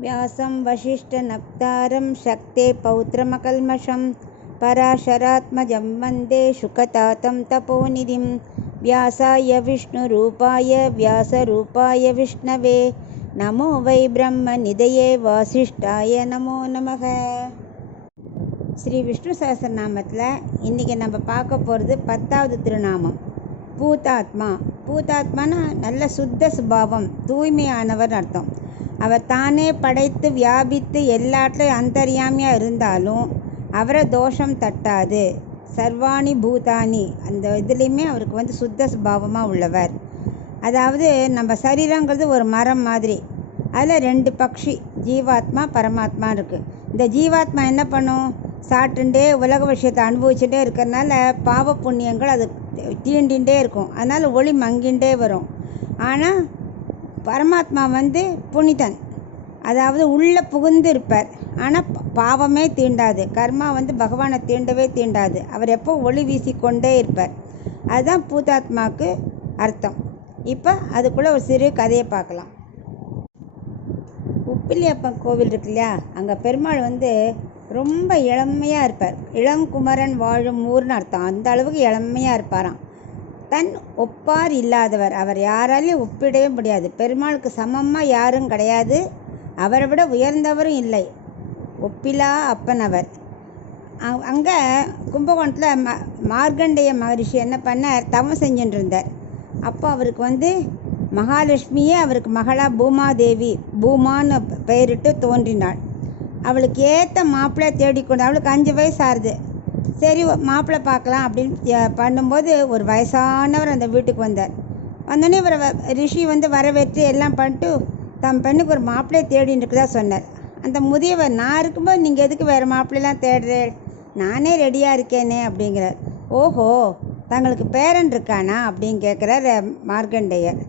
व्यासं वसिष्ठनप्तारं शक्ते पौत्रमकल्मषं पराशरात्मजं वन्दे शुकतातं तपोनिधिं व्यासाय विष्णुरूपाय व्यासरूपाय विष्णवे नमो वै ब्रह्मनिधये वासिष्ठाय नमो नमः. ஸ்ரீ விஷ்ணு சஹஸ்ரநாமத்தில் இன்றைக்கி நம்ம பார்க்க போகிறது 10வது திருநாமம் பூதாத்மா. பூதாத்மானா நல்ல சுத்த சுபாவம், தூய்மையானவர் அர்த்தம். அவர் தானே படைத்து வியாபித்து எல்லாத்துலேயும் அந்தர்யாமியாக இருந்தாலும் அவரை தோஷம் தட்டாது. சர்வாணி பூதானி அந்த இதுலேயுமே அவருக்கு சுத்த சுபாவமாக உள்ளவர். அதாவது நம்ம சரீரங்கிறது ஒரு மரம் மாதிரி, அதில் 2 பக்ஷி, ஜீவாத்மா பரமாத்மா இருக்குது. இந்த ஜீவாத்மா என்ன பண்ணும்? சாப்பிட்டுட்டே உலக விஷயத்தை அனுபவிச்சுட்டே இருக்கிறதுனால பாவ புண்ணியங்கள் அது தீண்டிகிட்டே இருக்கும், அதனால் ஒளி மங்கிண்டே வரும். ஆனால் பரமாத்மா புனிதன், அதாவது உள்ளே புகுந்து இருப்பார். ஆனால் பாவமே தீண்டாது, கர்மா பகவானை தீண்டவே தீண்டாது. அவர் எப்போ ஒளி வீசிக்கொண்டே இருப்பார். அதுதான் பூதாத்மாவுக்கு அர்த்தம். இப்போ அதுக்குள்ளே ஒரு சிறு கதையை பார்க்கலாம். உப்பிலியப்பன் கோவில் இருக்கு இல்லையா, அங்கே பெருமாள் ரொம்ப இளமையாக இருப்பார். இளம் குமரன் வாழும் ஊர்னு அர்த்தம். அந்த அளவுக்கு இளமையாக இருப்பாராம். தன் ஒப்பார் இல்லாதவர், அவர் யாராலையும் ஒப்பிடவே முடியாது. பெருமாளுக்கு சமமாக யாரும் கிடையாது, அவரை விட உயர்ந்தவரும் இல்லை. ஒப்பிலா அப்பன் அவர். அங்கே கும்பகோணத்தில் மார்கண்டேய மகரிஷி என்ன பண்ணார்? தவம் செஞ்சுட்டு இருந்தார். அப்போ அவருக்கு மகாலட்சுமியே அவருக்கு மகளாக பூமாதேவி, பூமான்னு பெயரிட்டு தோன்றினாள். அவளுக்கு ஏற்ற மாப்பிள்ளை தேடிக்கொண்டு, அவளுக்கு 5 வயசு ஆறுது. சரி மாப்பிள்ளை பார்க்கலாம் அப்படின்னு பண்ணும்போது ஒரு வயசானவர் அந்த வீட்டுக்கு வந்தார். வந்தோடனே இவரை ரிஷி வரவேற்று எல்லாம் பண்ணிட்டு தம் பெண்ணுக்கு ஒரு மாப்பிள்ளையை தேடின்னு இருக்குதா சொன்னார். அந்த முதியவர், நான் இருக்கும்போது நீங்கள் எதுக்கு வேறு மாப்பிள்ளைலாம் தேடுறேன், நானே ரெடியாக இருக்கேனே அப்படிங்கிறார். ஓஹோ, தங்களுக்கு பேரன் இருக்கானா அப்படின்னு கேட்குறார் மார்கண்டேயர்.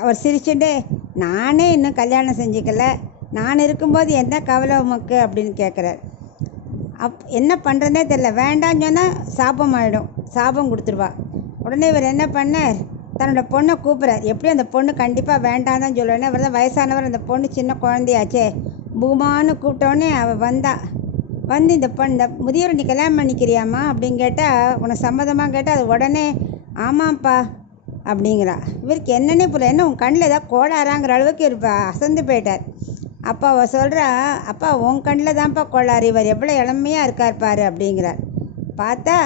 அவர் சிரிச்சுட்டே, நானே இன்னும் கல்யாணம் செஞ்சுக்கல, நான் இருக்கும்போது என்ன கவலை உமக்கு அப்படின்னு கேட்குறார். என்ன பண்ணுறதே தெரில, வேண்டான்னு சொன்னால் சாபம் ஆகிடும், சாபம் கொடுத்துருவா. உடனே இவர் என்ன பண்ணார்? தன்னோட பொண்ணை கூப்பிட்றார். எப்படி அந்த பொண்ணு கண்டிப்பாக வேண்டாம் தான் சொல்லுவேன். இவர் தான் வயசானவர், அந்த பொண்ணு சின்ன குழந்தையாச்சே. பூமான்னு கூப்பிட்டோடனே அவள் வந்தா. இந்த முதியோர் நீ கல்யாணம் பண்ணிக்கிறியாம்மா அப்படின்னு கேட்டால், உனக்கு சம்மதமாக கேட்டால் அது உடனே ஆமாம்ப்பா அப்படிங்கிறா. இவருக்கு என்னன்னே புரியல, என்ன உன் கண்ணில் ஏதாவது கோளாறாங்கிற அளவுக்கு இருப்பா, அசந்து போயிட்டார். அப்பா அவள் சொல்கிறா, அப்பா உன் கண்ணில் தான்ப்பா கோளாறு, இவர் எவ்வளோ இளமையாக இருக்கார் பாரு அப்படிங்கிறார். பார்த்தா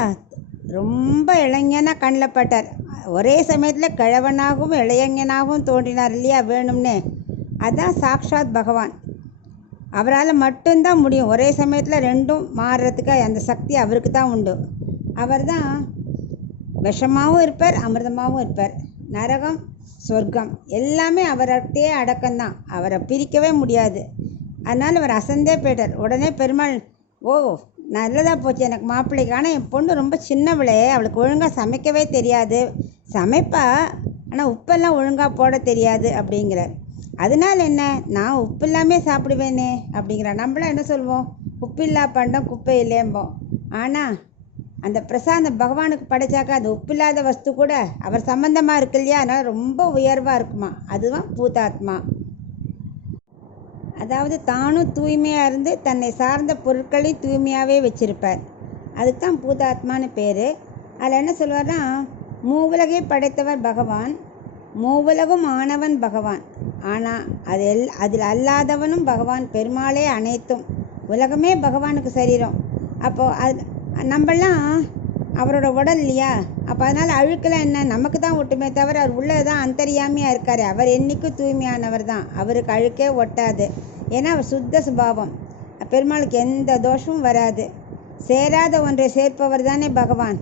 ரொம்ப இளைஞனாக கண்ணில் பட்டார். ஒரே சமயத்தில் கிழவனாகவும் இளைஞனாகவும் தோன்றினார் இல்லையா, வேணும்னே. அதுதான் சாக்ஷாத் பகவான். அவரால் மட்டும்தான் முடியும் ஒரே சமயத்தில் ரெண்டும் மாறுறதுக்கு. அந்த சக்தி அவருக்கு தான் உண்டு. அவர் தான் விஷமாகவும் இருப்பார், அமிர்தமாகவும் இருப்பார். நரகம் சொர்க்கம் எல்லாமே அவர்கிட்டே அடக்கம்தான், அவரை பிரிக்கவே முடியாது. அதனால் அவர் அசந்தே போயிட்டார். உடனே பெருமாள், ஓ நல்லதாக போச்சு எனக்கு மாப்பிள்ளைக்கு. ஆனால் என் பொண்ணு ரொம்ப சின்னவளே, அவளுக்கு ஒழுங்காக சமைக்கவே தெரியாது, சமைப்பா ஆனால் உப்பெல்லாம் ஒழுங்காக போட தெரியாது அப்படிங்கிறார். அதனால என்ன, நான் உப்பு இல்லாமல் சாப்பிடுவேனே அப்படிங்கிறார். நம்மளாம் என்ன சொல்வோம்? உப்பில்லா பண்டம் குப்பை இல்லைம்போம். ஆனால் அந்த பிரசாதம் பகவானுக்கு படைச்சாக்கா அது உப்பில்லாத வஸ்து கூட அவர் சம்பந்தமாக இருக்கு இல்லையா, அதனால் ரொம்ப உயர்வாக இருக்குமா. அதுதான் பூதாத்மா. அதாவது தானும் தூய்மையாக இருந்து தன்னை சார்ந்த பொருட்களை தூய்மையாகவே வச்சிருப்பார். அதுக்கு தான் பூதாத்மான்னு பேர். அதில் என்ன சொல்வார்னா, மூவுலகை படைத்தவர் பகவான், மூவுலகும் ஆனவன் பகவான். ஆனால் அதில் அல்லாதவனும் பகவான். பெருமாளே அனைத்தும், உலகமே பகவானுக்கு சரீரம். அப்போது நம்மளாம் அவரோட உடல் இல்லையா, அப்போ அதனால் அழுக்கெல்லாம் என்ன நமக்கு தான் ஒட்டுமே தவிர அவர் உள்ளே தான் அந்தரியாமையாக இருக்கார். அவர் என்றைக்கும் தூய்மையானவர் தான், அவருக்கு அழுக்கே ஒட்டாது. ஏன்னா அவர் சுத்த சுபாவம். பெருமாளுக்கு எந்த தோஷமும் வராது. சேராத ஒன்றை சேர்ப்பவர் தானே பகவான்.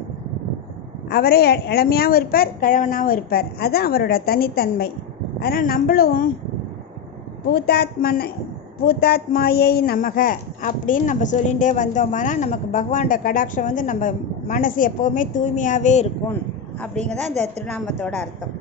அவரே இளமையாகவும் இருப்பார், கிழவனாகவும் இருப்பார். அதுதான் அவரோட தனித்தன்மை. அதனால் நம்மளும் பூதாத்மாயை நமக அப்படின்னு நம்ம சொல்லிகிட்டே வந்தோம்னா நமக்கு பகவானோட கடாட்சம் நம்ம மனசு எப்போவுமே தூய்மையாகவே இருக்கும் அப்படிங்கிறதான் இந்த திருநாமத்தோட அர்த்தம்.